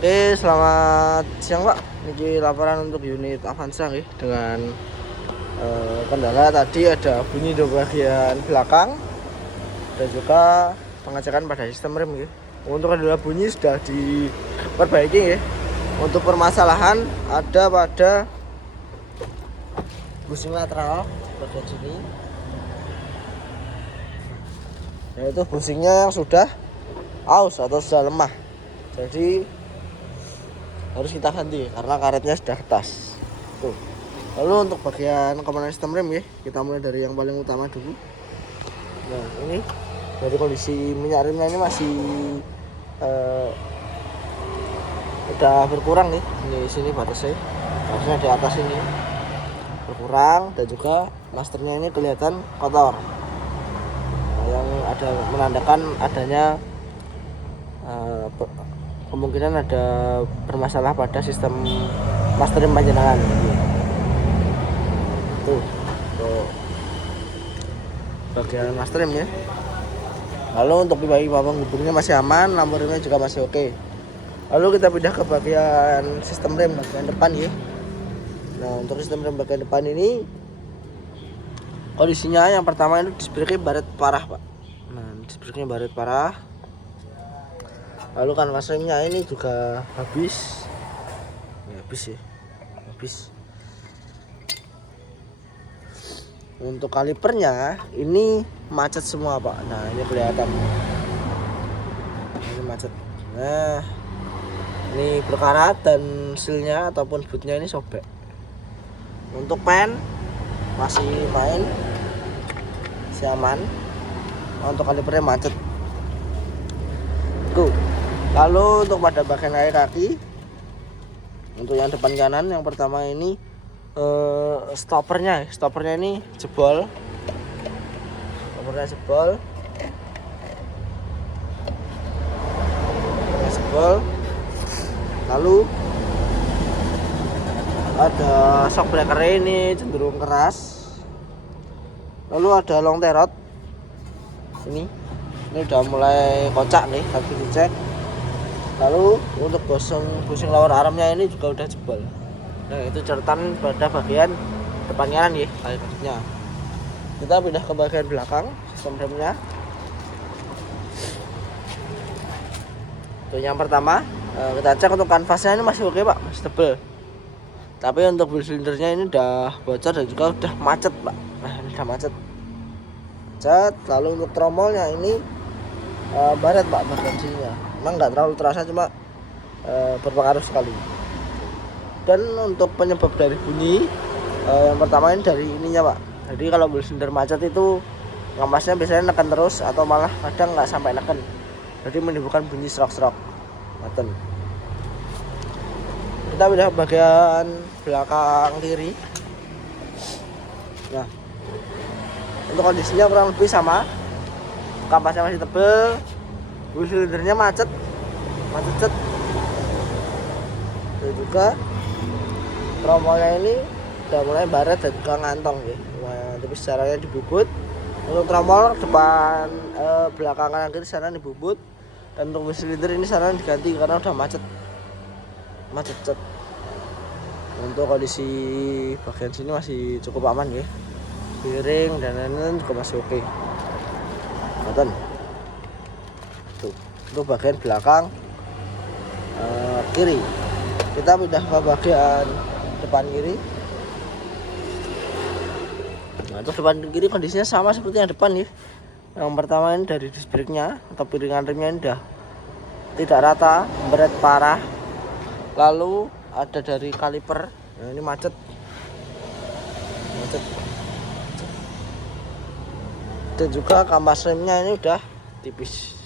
Oke, selamat siang Pak. Ini laporan untuk unit Avanza nih dengan kendala tadi ada bunyi di bagian belakang dan juga pengecekan pada sistem rem nih. Untuk kendala bunyi sudah diperbaiki ya. Untuk permasalahan ada pada busing lateral bagian sini. Yaitu busingnya yang sudah aus atau sudah lemah. Jadi harus kita ganti karena karetnya sudah ketas. Tuh. Lalu untuk bagian komponen sistem rem ya, kita mulai dari yang paling utama dulu. Nah, ini dari kondisi minyak remnya ini masih udah berkurang nih. Ini sini batasnya. Harusnya di atas ini berkurang dan juga masternya ini kelihatan kotor. Nah, yang ada menandakan adanya kemungkinan ada bermasalah pada sistem master rem panjenengan. Tuh bagian master rem ya. Lalu untuk bagi papan hubungnya masih aman, lampu remnya juga masih oke. Lalu kita pindah ke bagian sistem rem bagian depan ya. Nah, untuk sistem rem bagian depan ini kondisinya yang pertama itu disc brake baret parah Pak. Nah, disc brake-nya baret parah. Lalu kanvas remnya ini juga habis ya, habis. Untuk kalipernya ini macet semua Pak. Nah, ini kelihatan ini macet. Nah, ini berkarat dan sealnya ataupun bootnya ini sobek. Untuk pen masih main, masih aman. Untuk kalipernya macet. Tuh. Lalu untuk pada bagian kaki, untuk yang depan kanan yang pertama ini stoppernya ini jebol. Stoppernya jebol. Lalu ada shock breaker ini cenderung keras. Lalu ada long terot. Ini udah mulai kocak nih, tapi dicek. Lalu untuk busing lower armnya ini juga udah jebol. Nah, itu catatan pada bagian depan kanan ya, kalipernya. Kita pindah ke bagian belakang sistem remnya. Tuh yang pertama kita cek untuk kanvasnya ini masih oke Pak, masih tebel. Tapi untuk wheel silindernya ini udah bocor dan juga udah macet Pak. Nah, ini udah macet. Lalu untuk tromolnya ini baret Pak bagian sininya. Memang nggak terlalu terasa, cuma berpengaruh sekali. Dan untuk penyebab dari bunyi yang pertama ini dari ininya Pak. Jadi kalau wheel cylinder macet itu ngampasnya biasanya neken terus atau malah kadang nggak sampai neken. Jadi menimbulkan bunyi serok-serok. Maten. Kita pindah ke bagian belakang kiri. Nah, untuk kondisinya kurang lebih sama. Kampasnya masih tebel. Wheel silindernya macet. Dan juga tromolnya ini udah mulai baret dan juga ngantong ya. Nah, tapi secaranya dibubut. Untuk tromol depan belakang kanan kiri sana dibubut. Dan untuk wheel silinder ini sana diganti karena udah macet. Untuk kondisi bagian sini masih cukup aman ya. Bearing dan lain-lain juga masih oke. Nonton. Tuh, untuk bagian belakang kiri. Kita pindah ke bagian depan kiri. Nah, untuk depan kiri kondisinya sama seperti yang depan ya. Yang pertama ini dari disc brake-nya atau piringan remnya ini udah tidak rata, berat parah. Lalu ada dari kaliper. Nah, ini macet. Dan juga kampas remnya ini udah tipis.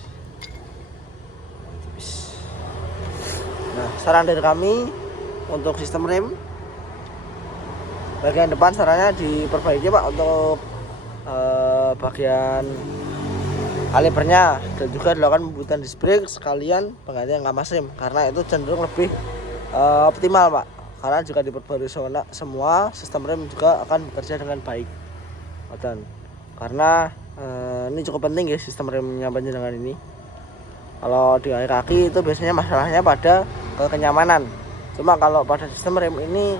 Nah, saran dari kami untuk sistem rem bagian depan sarannya diperbaiki Pak untuk bagian kalipernya dan juga dilakukan pembuatan disc brake sekalian penggantian kampas rem karena itu cenderung lebih optimal Pak. Karena jika diperbarui semua sistem rem juga akan bekerja dengan baik. Karena ini cukup penting ya sistem remnya panjenengan ini. Kalau di kaki itu biasanya masalahnya pada kenyamanan. Cuma kalau pada sistem rem ini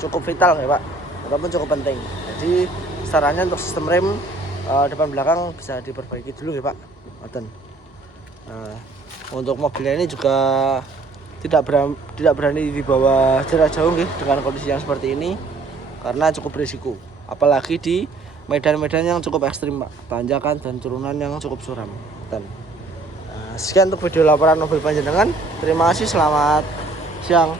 cukup vital ya Pak, ataupun cukup penting. Jadi sarannya untuk sistem rem depan belakang bisa diperbaiki dulu ya Pak. Nah, untuk mobilnya ini juga tidak berani dibawa jarak jauh dengan kondisi yang seperti ini karena cukup berisiko, apalagi di medan-medan yang cukup ekstrim Pak, tanjakan dan turunan yang cukup curam. Sekian untuk video laporan mobil panjenengan. Terima kasih, selamat siang.